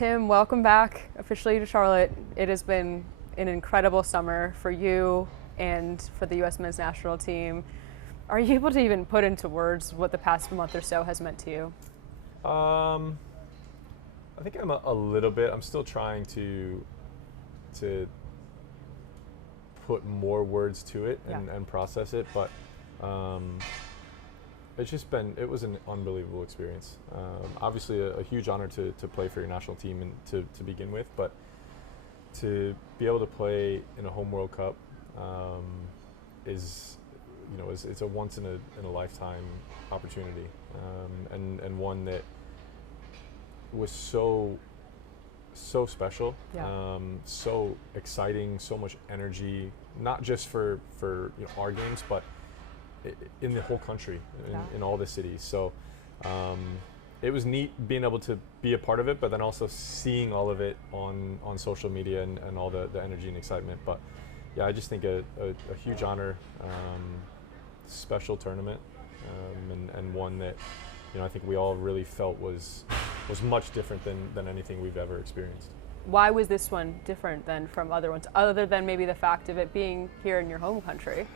Tim, welcome back officially to Charlotte. It has been an incredible summer for you and for the U.S. men's national team. Are you able to even put into words what the past month or so has meant to you? I think I'm a little bit. I'm still trying to put more words to it and process it, but it was an unbelievable experience. Obviously a huge honor to play for your national team and to begin with, but to be able to play in a home World Cup is it's a once in a lifetime opportunity, and one that was so special, so exciting, so much energy, not just for our games, but in the whole country, in all the cities. So it was neat being able to be a part of it, but then also seeing all of it on social media and all the energy and excitement. But yeah, I just think a huge honor, special tournament, and one that I think we all really felt was much different than anything we've ever experienced. Why was this one different than from other ones, other than maybe the fact of it being here in your home country?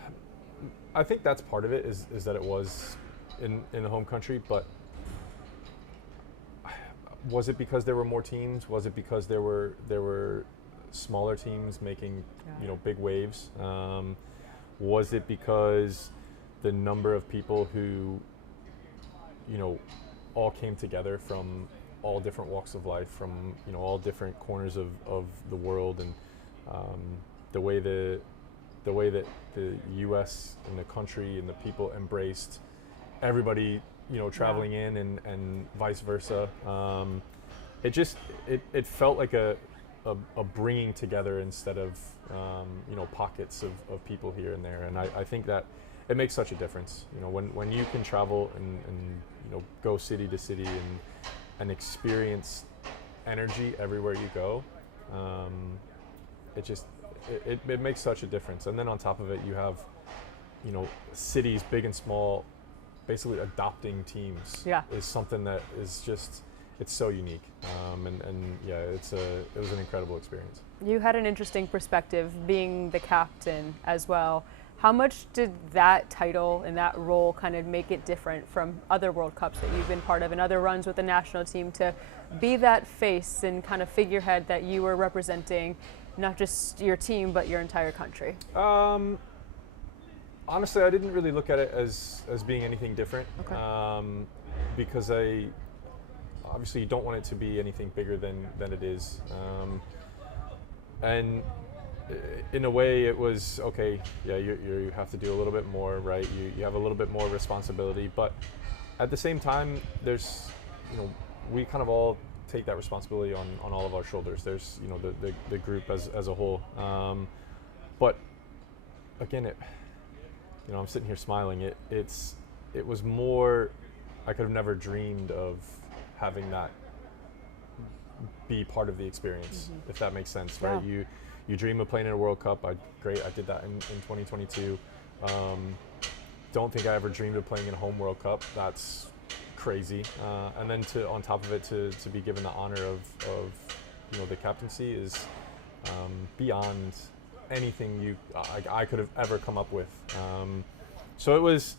I think that's part of it, is that it was in the home country, but was it because there were more teams? Was it because there were smaller teams making big waves? Was it because the number of people who all came together from all different walks of life, from all different corners of the world, and the way that the U.S. and the country and the people embraced everybody, traveling in and vice versa. It felt like a bringing together instead of pockets of people here and there, and I think that it makes such a difference. When you can travel and go city to city and experience energy everywhere you go, it makes such a difference. And then on top of it, you have cities big and small basically adopting teams. Is something that is just, it's so unique, and yeah, it was an incredible experience. You had an interesting perspective being the captain as well. How much did that title and that role kind of make it different from other World Cups that you've been part of and other runs with the national team, to be that face and kind of figurehead that you were representing not just your team but your entire country? Honestly, I didn't really look at it as being anything different, because obviously you don't want it to be anything bigger than it is, and in a way it was okay. Yeah, you have to do a little bit more, right? You have a little bit more responsibility, but at the same time, there's we kind of all take that responsibility on all of our shoulders. There's the group as a whole, but again, I'm sitting here smiling. It was more, I could have never dreamed of having that be part of the experience, if that makes sense, right? You dream of playing in a World Cup. Great, I did that in 2022. Don't think I ever dreamed of playing in a home World Cup. That's crazy. And then on top of it, to be given the honor of the captaincy is beyond anything I could have ever come up with. So it was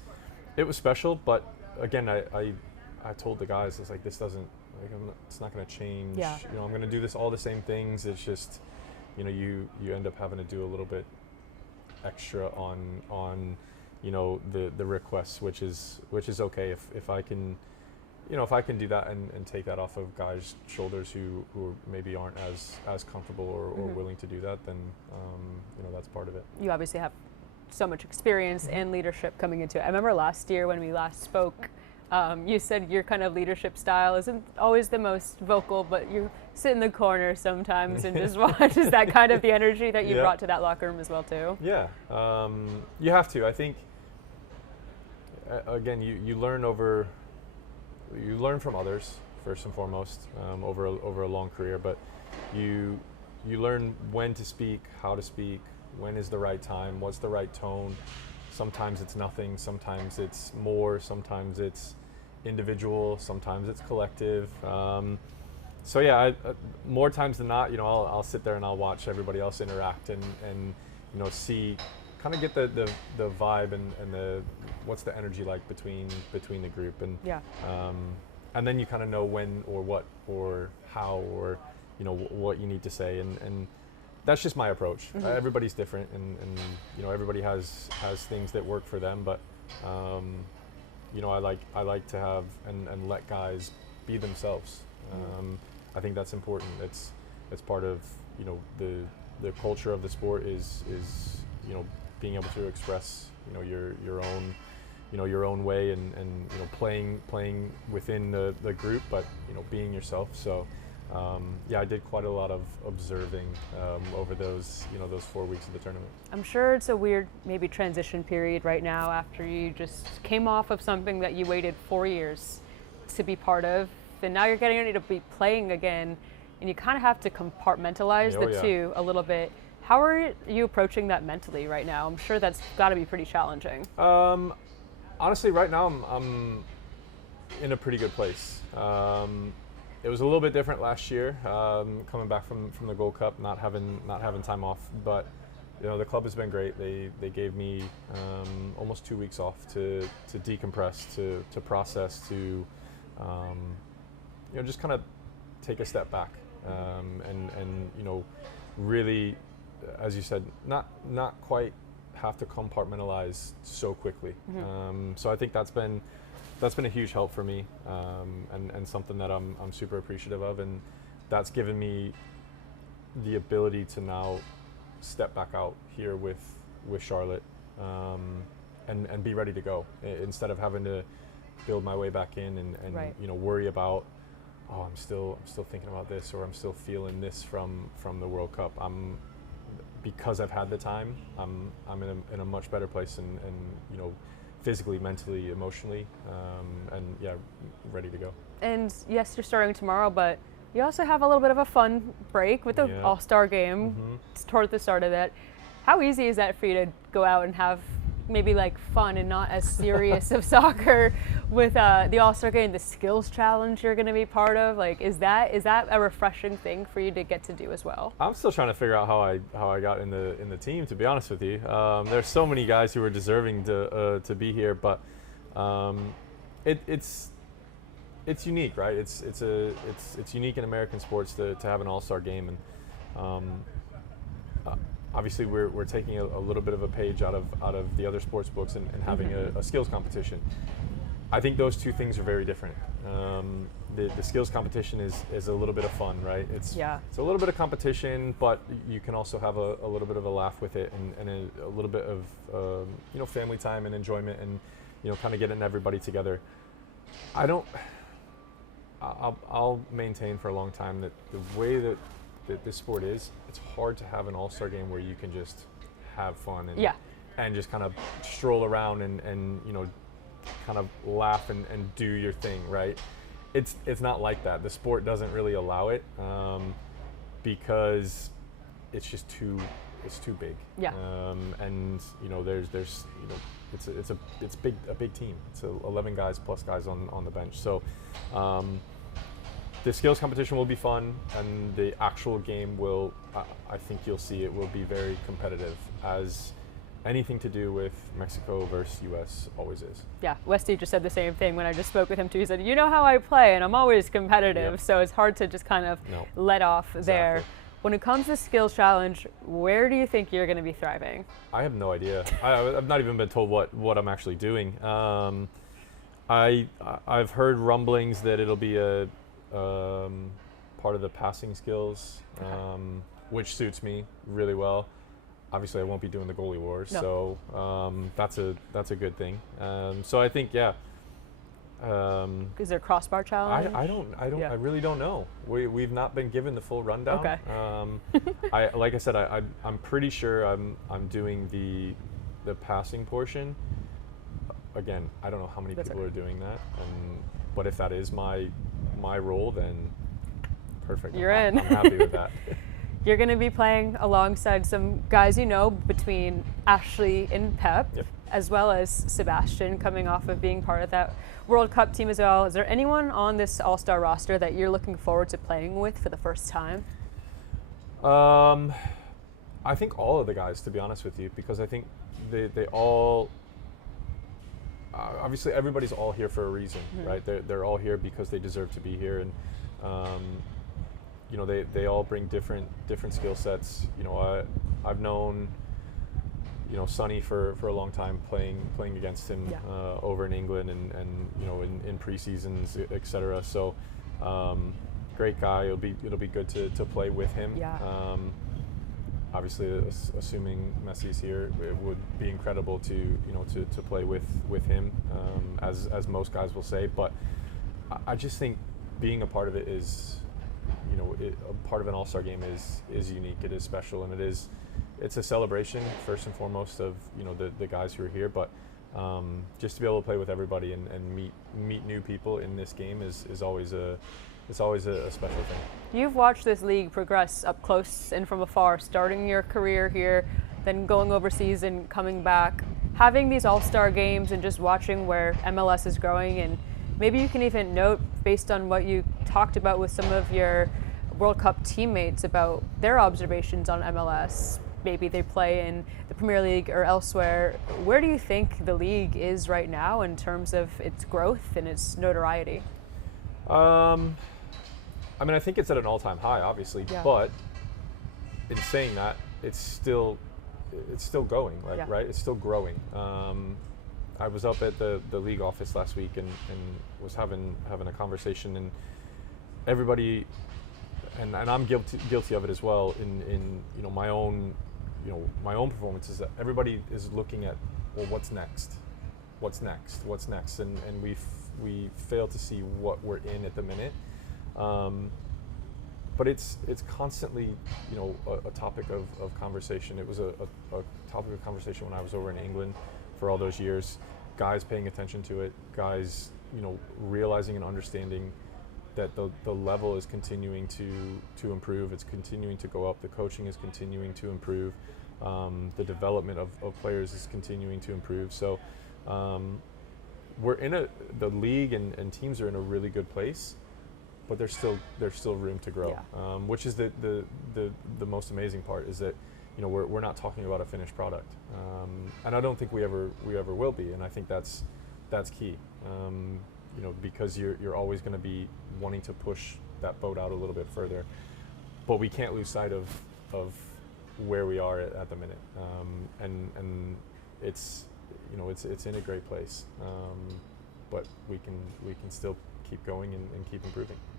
special, but again, I told the guys, it's like, this doesn't, it's not going to change. I'm going to do this all the same things. It's just, you end up having to do a little bit extra on the requests, which is okay if I can. If I can do that and take that off of guys' shoulders who maybe aren't as comfortable or willing to do that, then that's part of it. You obviously have so much experience and leadership coming into it. I remember last year when we last spoke, you said your kind of leadership style isn't always the most vocal, but you sit in the corner sometimes and just watch. Is that kind of the energy that you brought to that locker room as well too? Yeah, you have to. I think, again, you learn from others first and foremost, over a long career, but you learn when to speak, how to speak, when is the right time, what's the right tone. Sometimes it's nothing, sometimes it's more, sometimes it's individual, sometimes it's collective. So yeah, more times than not, I'll sit there and I'll watch everybody else interact and see, kind of get the vibe and the what's the energy like between the group, and yeah. And then you kind of know when or what or how or what you need to say, and that's just my approach. Mm-hmm. Everybody's different, and everybody has things that work for them, but I like to have and let guys be themselves. I think that's important. It's part of the culture of the sport is being able to express your own way and playing within the group, but being yourself. So I did quite a lot of observing over those 4 weeks of the tournament. I'm sure it's a weird maybe transition period right now after you just came off of something that you waited 4 years to be part of, and now you're getting ready to be playing again, and you kind of have to compartmentalize the two a little bit. How are you approaching that mentally right now? I'm sure that's got to be pretty challenging. Honestly, right now I'm in a pretty good place. It was a little bit different last year, coming back from the Gold Cup, not having time off. But the club has been great. They gave me almost 2 weeks off to decompress, to process, to just kind of take a step back, and really, as you said, not quite have to compartmentalize so quickly. Mm-hmm. So I think that's been a huge help for me, and something that I'm super appreciative of, and that's given me the ability to now step back out here with Charlotte, and be ready to go, instead of having to build my way back in and right. Worry about, I'm still thinking about this, or I'm still feeling this from the World Cup. Because I've had the time, I'm in a much better place, and physically, mentally, emotionally, and ready to go. And yes, you're starting tomorrow, but you also have a little bit of a fun break with the All-Star game. Mm-hmm. Toward the start of that. How easy is that for you to go out and have maybe like fun and not as serious of soccer with the All-Star game, the skills challenge you're going to be part of? Like, is that a refreshing thing for you to get to do as well? I'm still trying to figure out how I got in the team, to be honest with you. There's so many guys who are deserving to be here, but it's unique, right? It's unique in American sports to have an All-Star game, and obviously we're taking a little bit of a page out of the other sports books and having a skills competition. I think those two things are very different. The skills competition is a little bit of fun, right? It's a little bit of competition, but you can also have a little bit of a laugh with it, and a little bit of family time and enjoyment, and kind of getting everybody together. I'll maintain for a long time that the way that this sport is, it's hard to have an All-Star game where you can just have fun and just kind of stroll around and kind of laugh and do your thing, right? It's not like that. The sport doesn't really allow it, because it's just too big. Yeah. And there's it's a big team. It's 11 guys plus guys on the bench. So the skills competition will be fun, and the actual game will, I think you'll see it will be very competitive, as anything to do with Mexico versus US always is. Yeah, Westy just said the same thing when I just spoke with him too. He said, you know how I play, and I'm always competitive, so it's hard to just kind of let off there. When it comes to skills challenge, where do you think you're going to be thriving? I have no idea. I've not even been told what I'm actually doing. I've heard rumblings that it'll be a part of the passing skills, which suits me really well. Obviously, I won't be doing the goalie wars, so that's a good thing. So I think, is there a crossbar challenge? I really don't know. We've not been given the full rundown. Okay. Like I said, I'm pretty sure I'm doing the passing portion. Again, I don't know how many people are doing that, but if that is my role, then perfect. You're in. I'm happy with that. You're going to be playing alongside some guys between Ashley and Pep. Yep. as well as Sebastian coming off of being part of that World Cup team as well. Is there anyone on this All-Star roster that you're looking forward to playing with for the first time? I think all of the guys, to be honest with you, because I think they all, obviously everybody's all here for a reason, right? They're all here because they deserve to be here, and you know, they all bring different skill sets. You know, I've known, you know, Sonny for a long time, playing against him over in England and you know, in preseasons, etc. So great guy. It'll be good to play with him. Yeah. Obviously, assuming Messi's here, it would be incredible to play with him, as most guys will say. But I just think being a part of it is, you know, a part of an All-Star game is unique. It is special, and it's a celebration first and foremost of, you know, the guys who are here. But just to be able to play with everybody and meet new people in this game is always a special thing. You've watched this league progress up close and from afar, starting your career here, then going overseas and coming back, having these all-star games and just watching where MLS is growing. And maybe you can even note, based on what you talked about with some of your World Cup teammates about their observations on MLS, maybe they play in the Premier League or elsewhere. Where do you think the league is right now in terms of its growth and its notoriety? I mean, I think it's at an all-time high, obviously, but in saying that, it's still going, right? It's still growing. I was up at the league office last week and was having a conversation, and everybody, and I'm guilty of it as well. In you know, my own performances, that everybody is looking at, well, what's next, and we fail to see what we're in at the minute. But it's constantly, you know, a topic of conversation. It was a topic of conversation when I was over in England for all those years. Guys paying attention to it, guys, you know, realizing and understanding that the level is continuing to improve. It's continuing to go up. The coaching is continuing to improve. The development of players is continuing to improve. So we're in the league and teams are in a really good place, but there's still room to grow, which is the most amazing part, is that, you know, we're not talking about a finished product, and I don't think we ever will be, and I think that's key, you know, because you're always going to be wanting to push that boat out a little bit further, but we can't lose sight of where we are at the minute, and it's, you know, it's in a great place, but we can still keep going and keep improving.